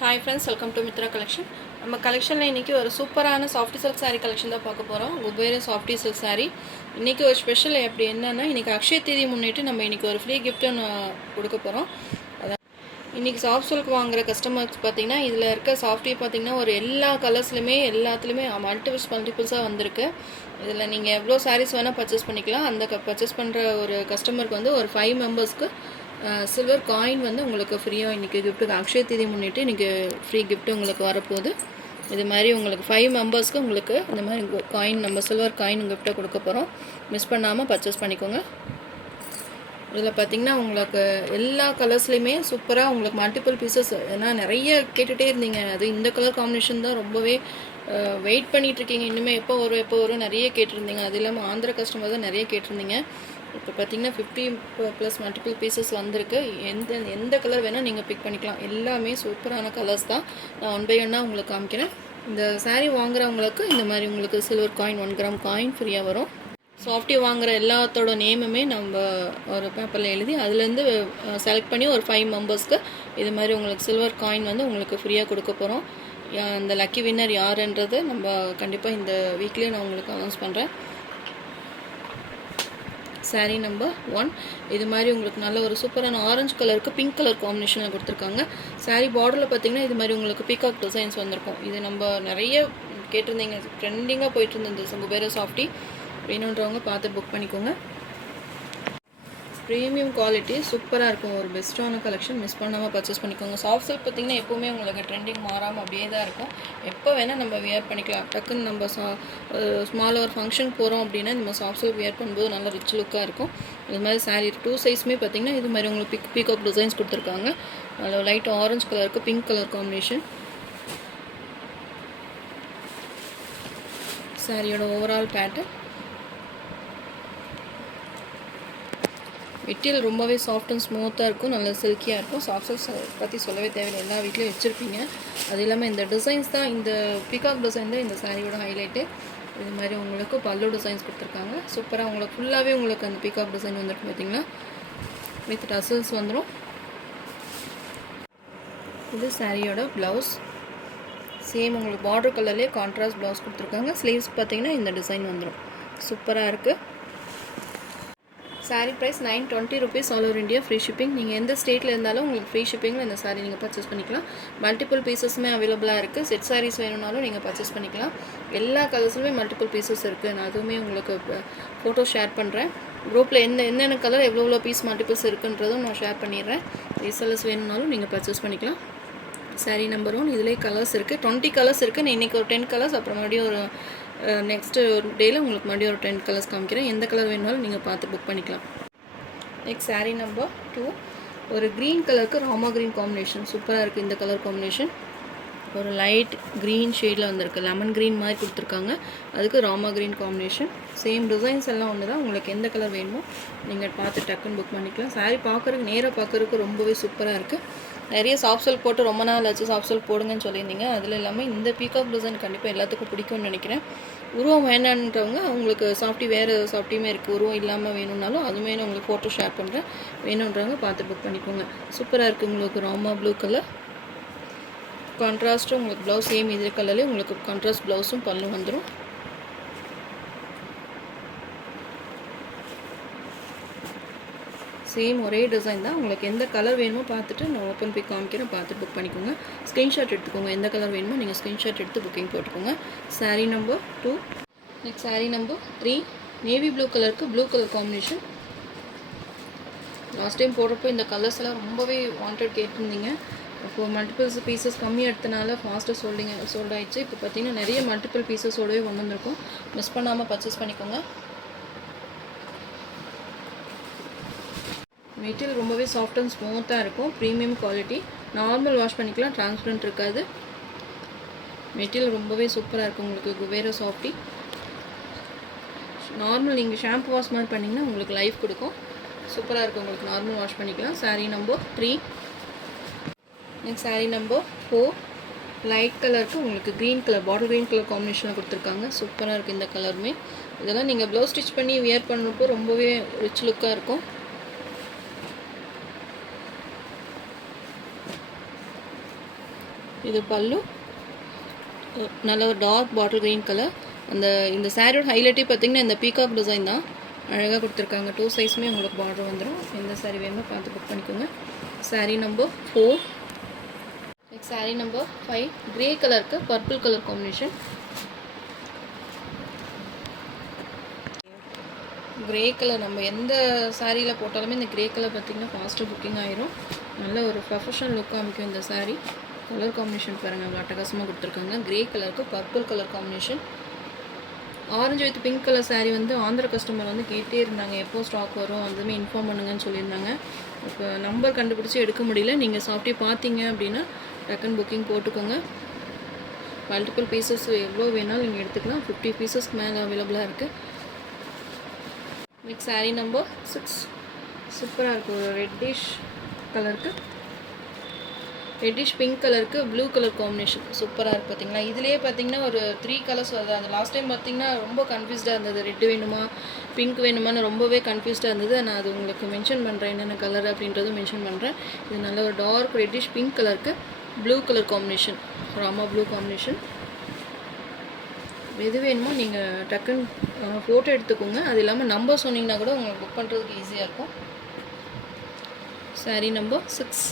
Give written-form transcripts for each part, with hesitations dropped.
Hi friends, welcome to Mitra collection. நம்ம கலெக்ஷனில் இன்றைக்கி ஒரு சூப்பரான சாஃப்டி சில்க் சாரீ கலெக்ஷன் தான் பார்க்க போகிறோம். Kubera softy silk sari. இன்றைக்கி ஒரு ஸ்பெஷல் எப்படி என்னென்னா, இன்றைக்கி அக்ஷய தீதி முன்னிட்டு நம்ம இன்றைக்கி ஒரு ஃப்ரீ கிஃப்ட்டு கொடுக்க போகிறோம். அதான் இன்றைக்கி சாஃப்ட் சில்க் வாங்குகிற கஸ்டமர்ஸ் பார்த்திங்கன்னா, இதில் இருக்க சாஃப்டி பார்த்திங்கன்னா ஒரு எல்லா கலர்ஸ்லையுமே எல்லாத்துலேயுமே மல்டிபிள்ஸாக வந்திருக்கு. இதில் நீங்கள் எவ்வளோ சாரீஸ் வேணால் பர்ச்சேஸ் பண்ணிக்கலாம். அந்த பர்ச்சேஸ் பண்ணுற ஒரு கஸ்டமருக்கு வந்து ஒரு 5 மெம்பர்ஸ்க்கு சில்வர் காயின் வந்து உங்களுக்கு ஃப்ரீயாக இன்றைக்கி கிஃப்ட்டு அக்ஷய தீதி முன்னிட்டு இன்றைக்கி ஃப்ரீ கிஃப்ட்டு உங்களுக்கு வரப்போகுது. இது மாதிரி உங்களுக்கு 5 மெம்பர்ஸ்க்கு உங்களுக்கு இந்த மாதிரி காயின் நம்ம சில்வர் காயின் கிஃப்ட்டை கொடுக்க போகிறோம். மிஸ் பண்ணாமல் பர்ச்சேஸ் பண்ணிக்கோங்க. இதில் பார்த்திங்கன்னா உங்களுக்கு எல்லா கலர்ஸ்லையுமே சூப்பராக உங்களுக்கு மல்டிபிள் பீசஸ், ஏன்னா நிறைய கேட்டுகிட்டே இருந்தீங்க. அது இந்த கலர் காம்பினேஷன் தான் ரொம்பவே வெயிட் பண்ணிகிட்ருக்கீங்க. இன்னுமே எப்போ வரும் நிறைய கேட்டிருந்தீங்க. அது இல்லாமல் ஆந்திர கஸ்டமர் தான் நிறைய கேட்டிருந்தீங்க. இப்போ பார்த்திங்கன்னா 50+ மல்டிபிள் பீசஸ் வந்திருக்கு. எந்த கலர் வேணால் நீங்கள் பிக் பண்ணிக்கலாம். எல்லாமே சூப்பரான கலர்ஸ் தான். நான் 1 by 1 உங்களுக்கு காமிக்கிறேன். இந்த சாரீ வாங்குறவங்களுக்கு இந்த மாதிரி உங்களுக்கு சில்வர் காயின் 1 கிராம் காயின் ஃப்ரீயாக வரும். சாஃப்டி வாங்குகிற எல்லாத்தோட நேமுமே நம்ம ஒரு பேப்பரில் எழுதி அதுலேருந்து செலக்ட் பண்ணி ஒரு 5 மெம்பர்ஸ்க்கு இது மாதிரி உங்களுக்கு சில்வர் காயின் வந்து உங்களுக்கு ஃப்ரீயாக கொடுக்க போகிறோம். அந்த லக்கி வின்னர் யாருன்றது நம்ம கண்டிப்பாக இந்த வீக்லேயே நான் உங்களுக்கு அனௌன்ஸ் பண்ணுறேன். சாரீ நம்பர் 1. இது மாதிரி உங்களுக்கு நல்ல ஒரு சூப்பரான ஆரஞ்சு கலருக்கு பிங்க் கலர் காம்பினேஷனில் கொடுத்துருக்காங்க. சாரீ பார்டரில் பார்த்திங்கன்னா இது மாதிரி உங்களுக்கு பீகாக் டிசைன்ஸ் வந்திருக்கும். இது நம்ம நிறைய கேட்டிருந்தீங்க, ட்ரெண்டிங்காக போயிட்டு இருந்தது குபேர சாஃப்டி. வேணுன்றவங்க பார்த்து புக் பண்ணிக்கோங்க. ப்ரீமியம் குவாலிட்டி சூப்பராக இருக்கும். ஒரு பெஸ்ட்டான கலெக்ஷன், மிஸ் பண்ணாமல் பர்ச்சேஸ் பண்ணிக்கோங்க. சாஃப்ட் சில்க் பார்த்திங்கன்னா எப்போவுமே உங்களுக்கு ட்ரெண்டிங் மாறாமல் அப்படியே தான் இருக்கும். எப்போ வேணால் நம்ம வியர் பண்ணிக்கலாம். டக்குன்னு நம்ம ஸ்மால் ஒரு ஃபங்க்ஷன் போகிறோம் அப்படின்னா நம்ம சாஃப்ட் சில்க் வியர் பண்ணும்போது நல்ல ரிச் லுக்காக இருக்கும். இது மாதிரி சாரீ 2 சைஸுமே பார்த்திங்கன்னா இது மாதிரி உங்களுக்கு பீகாக் டிசைன்ஸ் கொடுத்துருக்காங்க. அதில் லைட் ஆரஞ்சு கலருக்கு பிங்க் கலர் காம்பினேஷன். சாரியோட ஓவரால் பேட்டர்ன். மெட்டீரியல் ரொம்பவே சாஃப்ட் அண்ட் ஸ்மூத்தாக இருக்கும், நல்ல சில்கியாக இருக்கும். சாஃப்ட் சில்க் பற்றி சொல்லவே தேவையில்லை, எல்லா வீட்லேயும் வச்சுருப்பீங்க. அது இல்லாமல் இந்த டிசைன்ஸ் தான், இந்த பீகாக் டிசைன் தான் இந்த சாரியோட ஹைலைட்டு. இது மாதிரி உங்களுக்கு பல்லு டிசைன்ஸ் கொடுத்துருக்காங்க. சூப்பராக உங்களுக்கு ஃபுல்லாகவே உங்களுக்கு அந்த பீகாக் டிசைன் வந்துருக்கு பார்த்திங்களா, வித் டசல்ஸ் வந்துடும். இது சாரியோட ப்ளவுஸ். சேம் உங்களுக்கு பார்டர் கலர்லேயே கான்ட்ராஸ்ட் ப்ளவுஸ் கொடுத்துருக்காங்க. ஸ்லீவ்ஸ் பார்த்திங்கன்னா இந்த டிசைன் வந்துடும். சூப்பராக இருக்குது. Sari price 920 rupees all over India. Free shipping. நீங்கள் எந்த ஸ்டேட்டில் இருந்தாலும் உங்களுக்கு ஃப்ரீ ஷிப்பிங்கில் இந்த சாரீ நீங்கள் பர்ச்சேஸ் பண்ணிக்கலாம். மல்டிபிள் பீசஸுமே அவைலபிளாக இருக்குது. செட் சாரீஸ் வேணும்னாலும் நீங்கள் பர்ச்சேஸ் பண்ணிக்கலாம். எல்லா கலர்ஸுமே மல்டிபிள் பீசஸ் இருக்குது. நான் அதுவுமே உங்களுக்கு ஃபோட்டோ ஷேர் பண்ணுறேன். குரூப்பில் என்னென்ன கலர் எவ்வளோ பீஸ் மல்டிபிள்ஸ் இருக்குன்றதும் நான் ஷேர் பண்ணிடுறேன். ரீசெல்லர்ஸ் வேணும்னாலும் நீங்கள் பர்ச்சேஸ் பண்ணிக்கலாம். சாரீ நம்பர் 1. இதிலே கலர்ஸ் இருக்குது, 20 கலர்ஸ் இருக்குது. நான் இன்றைக்கி ஒரு 10 கலர்ஸ், அப்புறம் மறுபடியும் ஒரு நெக்ஸ்ட்டு ஒரு டேயில் உங்களுக்கு மறுபடியும் ஒரு 10 கலர்ஸ் காமிக்கிறேன். எந்த கலர் வேணுனாலும் நீங்கள் பார்த்து புக் பண்ணிக்கலாம். Next sari number 2. ஒரு க்ரீன் கலருக்கு ராமா க்ரீன் காம்பினேஷன் சூப்பராக இருக்குது. இந்த கலர் காம்பினேஷன் ஒரு லைட் க்ரீன் ஷேடில் வந்திருக்கு. லெமன் க்ரீன் மாதிரி கொடுத்துருக்காங்க, அதுக்கு Rama green combination. Same designs எல்லாம் ஒன்று தான். உங்களுக்கு எந்த கலர் வேணுமோ நீங்கள் பார்த்து டக்குன்னு புக் பண்ணிக்கலாம். சாரீ பார்க்குறதுக்கு நேராக பார்க்குறதுக்கு ரொம்பவே சூப்பராக இருக்குது. நிறைய சாஃப்ட் சில்க் போட்டு ரொம்ப நாள் ஆச்சு சாஃப்ட் சில்க் போடுங்கன்னு சொல்லியிருந்தீங்க. அதில் இல்லாமல் இந்த பீகாக் டிசைன் கண்டிப்பாக எல்லாத்துக்கும் பிடிக்கும்னு நினைக்கிறேன். உருவம் வேணான்றவங்க உங்களுக்கு சாஃப்டி வேறு சாஃப்டியுமே இருக்குது. உருவம் இல்லாமல் வேணும்னாலும் அதுவுமே நான் உங்களுக்கு ஃபோட்டோ ஷேர் பண்ணுறேன். வேணுன்றவங்க பார்த்து புக் பண்ணிக்கோங்க. சூப்பராக இருக்குது. உங்களுக்கு ராமா ப்ளூ கலர் கான்ட்ராஸ்ட்டும் உங்களுக்கு ப்ளவுஸ் சேம் இதே கலர்லேயே உங்களுக்கு கான்ட்ராஸ்ட் ப்ளவுஸும் பல்லு வந்துடும். சேம் ஒரே டிசைன் தான். உங்களுக்கு எந்த கலர் வேணுமோ பார்த்துட்டு நான் ஓப்பன் பிக் காமிக்கிறேன், பார்த்து புக் பண்ணிக்கோங்க. ஸ்க்ரீன்ஷாட் எடுத்துக்கோங்க. எந்த கலர் வேணுமோ நீங்கள் ஸ்க்ரீன்ஷாட் எடுத்து புக்கிங் போட்டுக்கோங்க. Sari number 2. Next sari number 3. Navy blue கலருக்கு blue colour combination. Last time போடுறப்போ இந்த கலர்ஸ் எல்லாம் ரொம்பவே வாண்டட் கேட்டிருந்தீங்க. இப்போது மல்டிபிள்ஸ் பீசஸ் கம்மி எடுத்தனால ஃபாஸ்ட்டாக சோல்ட் ஆகிடுச்சு. இப்போ பார்த்திங்கன்னா நிறைய மல்டிபிள் பீசஸோடவே கொண்டு வந்திருக்கும். மிஸ் பண்ணாமல் பர்ச்சேஸ் பண்ணிக்கோங்க. மெட்டீரியல் ரொம்பவே சாஃப்ட் அண்ட் ஸ்மூத்தாக இருக்கும். Premium quality. நார்மல் வாஷ் பண்ணிக்கலாம், டிரான்ஸ்பரண்ட் இருக்காது. மெட்டீரியல் ரொம்பவே சூப்பராக இருக்கும். உங்களுக்கு குபேர சாஃப்டி நார்மல் நீங்கள் ஷாம்பு வாஷ் மாதிரி பண்ணிங்கன்னா உங்களுக்கு லைஃப் கொடுக்கும். சூப்பராக இருக்கும். உங்களுக்கு நார்மல் வாஷ் பண்ணிக்கலாம். Sari number 3. Next sari number 4. Light கலருக்கு உங்களுக்கு green colour bottle green colour காம்பினேஷனில் கொடுத்துருக்காங்க. சூப்பராக இருக்குது இந்த கலருமே. இதெல்லாம் நீங்கள் ப்ளவுஸ் ஸ்டிச் பண்ணி வியர் பண்ணுறப்போ ரொம்பவே ரிச் லுக்காக இருக்கும். இது பல்லு, நல்ல ஒரு டார்க் பாட்டில் க்ரீன் கலர். இந்த சாரியோட ஹைலைட்டே பார்த்திங்கன்னா இந்த பீகாக் டிசைன் தான், அழகாக கொடுத்துருக்காங்க. 2 சைஸுமே உங்களுக்கு பார்டர் வந்துடும். எந்த சாரீ வேணுமோ பார்த்து புக் பண்ணிக்கோங்க. Sari number 4. Next sari number 5. Grey கலருக்கு purple colour combination. Grey colour நம்ம எந்த சாரியில் போட்டாலுமே இந்த கிரே கலர் பார்த்திங்கன்னா ஃபாஸ்ட்டாக புக்கிங் ஆயிரும். நல்ல ஒரு ப்ரொஃபஷனல் லுக் காமிக்கும் இந்த சாரீ. கலர் காம்பினேஷன் பாருங்கள், அவ்வளோ அட்டகாசமாக கொடுத்துருக்காங்க. கிரே கலருக்கு purple colour combination. Orange with pink colour sari வந்து ஆந்திர கஸ்டமர் வந்து கேட்டே இருந்தாங்க, எப்போ ஸ்டாக் வரும் அதுவுமே இன்ஃபார்ம் பண்ணுங்கன்னு சொல்லியிருந்தாங்க. இப்போ நம்பர் கண்டுபிடிச்சி எடுக்க முடியல. நீங்கள் சாஃப்டி பார்த்தீங்க அப்படின்னா டக்குன்னு புக்கிங் போட்டுக்கோங்க. மல்டிபிள் பீசஸ் எவ்வளோ வேணாலும் நீங்கள் எடுத்துக்கலாம். 50 பீசஸ்க்கு மேலே அவைலபிளாக இருக்குது. Next sari number 6. சூப்பராக இருக்குது. ஒரு ரெட்டிஷ் கலருக்கு, ரெட்டிஷ் பிங்க் கலருக்கு ப்ளூ கலர் காம்பினேஷன் சூப்பராக இருக்குது. பார்த்தீங்களா, இதுலேயே பார்த்தீங்கன்னா ஒரு 3 கலர்ஸ் வருது. அந்த லாஸ்ட் டைம் பார்த்தீங்கன்னா ரொம்ப கன்ஃபியூஸ்டாக இருந்தது, ரெட் வேணுமா பிங்க் வேணுமான்னு ரொம்பவே கன்ஃபியூஸ்டாக இருந்தது. நான் அது உங்களுக்கு மென்ஷன் பண்ணுறேன், என்னென்ன கலர் அப்படின்றதும் மென்ஷன் பண்ணுறேன். இது நல்ல ஒரு டார்க் ரெட்டிஷ் பிங்க் கலருக்கு blue colour combination, Rama blue combination. எது வேணுமோ நீங்கள் டக்குன்னு ஃபோட்டோ எடுத்துக்கோங்க. அது இல்லாமல் நம்பர் சொன்னீங்கன்னா கூட உங்களுக்கு புக் பண்ணுறதுக்கு ஈஸியாக இருக்கும். சாரீ நம்பர் 6.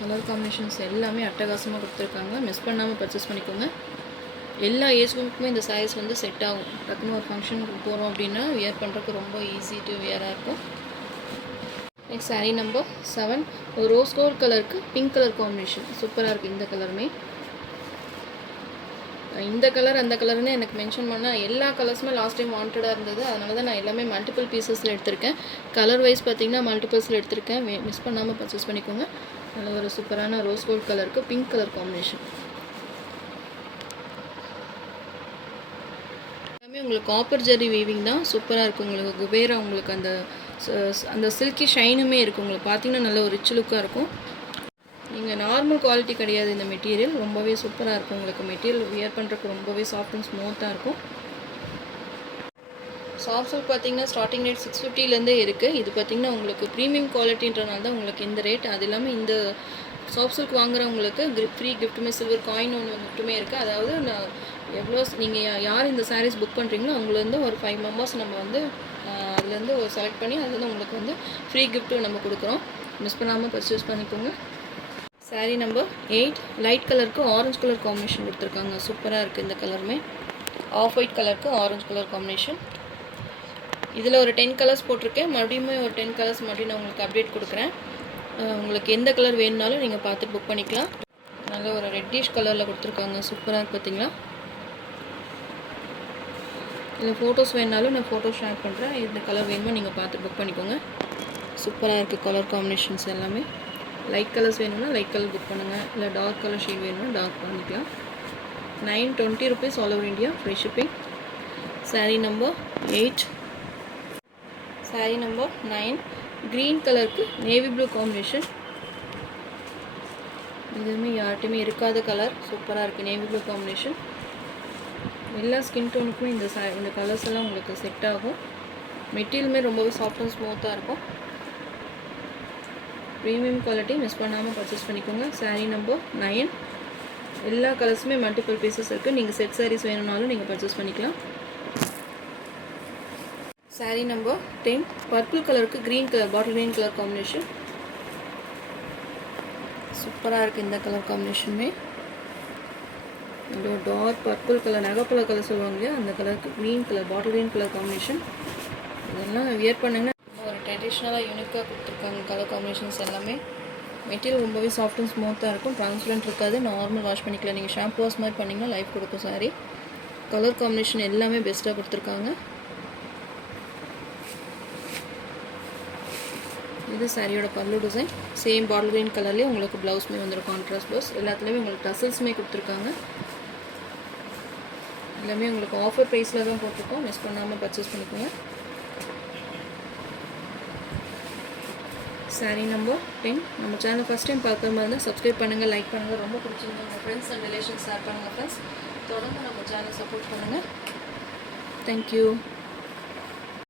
கலர் காம்பினேஷன்ஸ் எல்லாமே அட்டகாசமாக கொடுத்துருக்காங்க. மிஸ் பண்ணாமல் பர்ச்சேஸ் பண்ணிக்கோங்க. எல்லா ஏஜ் குரூப்புக்குமே இந்த சாரீஸ் வந்து செட் ஆகும். டக்குன்னு ஒரு ஃபங்க்ஷனுக்கு போகிறோம் அப்படின்னா வியர் பண்ணுறதுக்கு ரொம்ப ஈஸி டு வியராக இருக்கும். Next sari number 7. ஒரு ரோஸ் கோல்ட் கலருக்கு பிங்க் கலர் காம்பினேஷன் சூப்பராக இருக்குது. இந்த கலருமே இந்த கலர் அந்த கலர்னு எனக்கு மென்ஷன் பண்ணால் எல்லா கலர்ஸுமே லாஸ்ட் டைம் வாண்டடாக இருந்தது. அதனால தான் நான் எல்லாமே மல்டிபிள் பீசஸில் எடுத்திருக்கேன். கலர் வைஸ் பார்த்திங்கன்னா மல்டிபிள்ஸில் எடுத்திருக்கேன். மிஸ் பண்ணாமல் பர்ச்சேஸ் பண்ணிக்கோங்க. நல்ல ஒரு சூப்பரான ரோஸ் கோல்ட் கலருக்கு பிங்க் கலர் காம்பினேஷன். எல்லாமே உங்களுக்கு காப்பர் ஜெரி வீவிங் தான், சூப்பராக இருக்குது. உங்களுக்கு குபேரா உங்களுக்கு அந்த சில்கி ஷைனுமே இருக்குது. உங்களுக்கு பார்த்தீங்கன்னா நல்ல ஒரு ரிச் லுக்காக இருக்கும். நீங்கள் நார்மல் குவாலிட்டி கிடையாது இந்த மெட்டீரியல், ரொம்பவே சூப்பராக இருக்கும். உங்களுக்கு மெட்டீரியல் வியர் பண்ணுறதுக்கு ரொம்பவே சாஃப்ட் அண்ட் ஸ்மூத்தாக இருக்கும். சாஃப்ட் சில்க் பார்த்தீங்கன்னா ஸ்டார்டிங் ரேட் 650லேருந்தே இருக்குது. இது பார்த்திங்கன்னா உங்களுக்கு ப்ரீமியம் குவாலிட்டின்றனால தான் உங்களுக்கு இந்த ரேட். அது இல்லாமல் இந்த சாஃப்ட் சில்க் வாங்குறவங்களுக்கு ஃப்ரீ கிஃப்ட்டுமே சில்வர் காயின் ஒன்று கிஃப்ட்டுமே இருக்குது. அதாவது நான் எவ்வளோ நீங்கள் யார் இந்த சாரீஸ் புக் பண்ணுறீங்களோ அவங்களேருந்து ஒரு 5 மெம்பர்ஸ் நம்ம வந்து அதுலேருந்து ஒரு செலக்ட் பண்ணி அதுலேருந்து உங்களுக்கு வந்து ஃப்ரீ கிஃப்ட்டு நம்ம கொடுக்குறோம். மிஸ் பண்ணாமல் பர்ச்சேஸ் பண்ணிக்கோங்க. சாரீ நம்பர் 8. லைட் கலருக்கு ஆரஞ்சு கலர் காம்பினேஷன் கொடுத்துருக்காங்க. சூப்பராக இருக்குது. இந்த கலருமே ஆஃப் ஒயிட் கலருக்கு ஆரஞ்சு கலர் காம்பினேஷன். இதில் ஒரு 10 கலர்ஸ் போட்டிருக்கேன். மறுபடியும் ஒரு 10 கலர்ஸ் மறுபடியும் நான் உங்களுக்கு அப்டேட் கொடுக்குறேன். உங்களுக்கு எந்த கலர் வேணுனாலும் நீங்கள் பார்த்து புக் பண்ணிக்கலாம். நல்ல ஒரு ரெட்டிஷ் கலரில் கொடுத்துருக்காங்க. சூப்பராக இருக்குது. பார்த்தீங்களா, இல்லை ஃபோட்டோஸ் வேணுனாலும் நான் ஃபோட்டோ ஷேர் பண்ணுறேன். இந்த கலர் வேணுமோ நீங்கள் பார்த்து புக் பண்ணிக்கோங்க. சூப்பராக இருக்குது கலர் காம்பினேஷன்ஸ் எல்லாமே. லைட் கலர்ஸ் வேணும்னா லைட் கலர் புக் பண்ணுங்கள். இல்லை டார்க் கலர் ஷேட் வேணும்னா டார்க் பண்ணிக்கலாம். 920 rupees all over India, free shipping. Sari number 8. Sari number 9. Green கலருக்கு நேவி ப்ளூ காம்பினேஷன். இதுவுமே யார்ட்டையுமே இருக்காத கலர், சூப்பராக இருக்குது. Navy blue combination. எல்லா ஸ்கின் டோனுக்குமே இந்த கலர்ஸ் எல்லாம் உங்களுக்கு செட் ஆகும். மெட்டீரியலுமே ரொம்பவே சாஃப்ட் அண்ட் ஸ்மூத்தாக இருக்கும். ப்ரீமியம் குவாலிட்டி, மிஸ் பண்ணாமல் பர்ச்சேஸ் பண்ணிக்கோங்க. சாரீ நம்பர் 9. எல்லா கலர்ஸுமே மல்டிபிள் பீசஸ் இருக்குது. நீங்கள் செட் சாரீஸ் வேணும்னாலும் நீங்கள் பர்ச்சேஸ் பண்ணிக்கலாம். சாரீ நம்பர் 10. பர்பிள் கலருக்கு green colour bottle green colour combination. சூப்பராக இருக்குது இந்த கலர் காம்பினேஷனுமே. ஒரு டார்க் பர்பிள் கலர், நகைப்பழ கலர் சொல்லுவாங்க இல்லையா, அந்த கலருக்கு green colour bottle green colour combination. இதெல்லாம் வியர் பண்ணிங்கன்னா ஒரு ட்ரெடிஷ்னலாக யூனிக்காக கொடுத்துருக்காங்க கலர் காம்பினேஷன்ஸ் எல்லாமே. மெட்டீரியல் ரொம்பவே சாஃப்ட் அண்ட் ஸ்மூத்தாக இருக்கும். ட்ரான்ஸ்பரண்ட் இருக்காது. நார்மல் வாஷ் பண்ணிக்கலாம். நீங்கள் ஷாம்பு வாஷ் மாதிரி பண்ணிங்கன்னா லைஃப் கொடுக்கும் சாரீ. கலர் காம்பினேஷன் எல்லாமே பெஸ்ட்டாக கொடுத்துருக்காங்க. இது சாரியோட பல்லு டிசைன். சேம் பாட்டில் க்ரீன் கலர்லேயே உங்களுக்கு ப்ளவுஸ்மே வந்துடும், கான்ட்ராஸ்ட் ப்ளவுஸ். எல்லாத்துலேயுமே உங்களுக்கு டசல்ஸுமே கொடுத்துருக்காங்க. எல்லாமே உங்களுக்கு ஆஃபர் ப்ரைஸில் தான் போட்டிருக்கோம். மிஸ் பண்ணாமல் பர்ச்சேஸ் பண்ணிக்கோங்க. சாரீ நம்பர் 10. நம்ம சேனல் ஃபஸ்ட் டைம் பார்க்குற மாதிரி இருந்தால் சப்ஸ்கிரைப் பண்ணுங்கள், லைக் பண்ணுங்கள். ரொம்ப பிடிச்சிருந்தா உங்கள் ஃப்ரெண்ட்ஸ் அண்ட் ரிலேஷன்ஸ் ஷேர் பண்ணுங்கள். ஃப்ரெண்ட்ஸ் தொடர்ந்து நம்ம சேனல் சப்போர்ட் பண்ணுங்கள். தேங்க்யூ.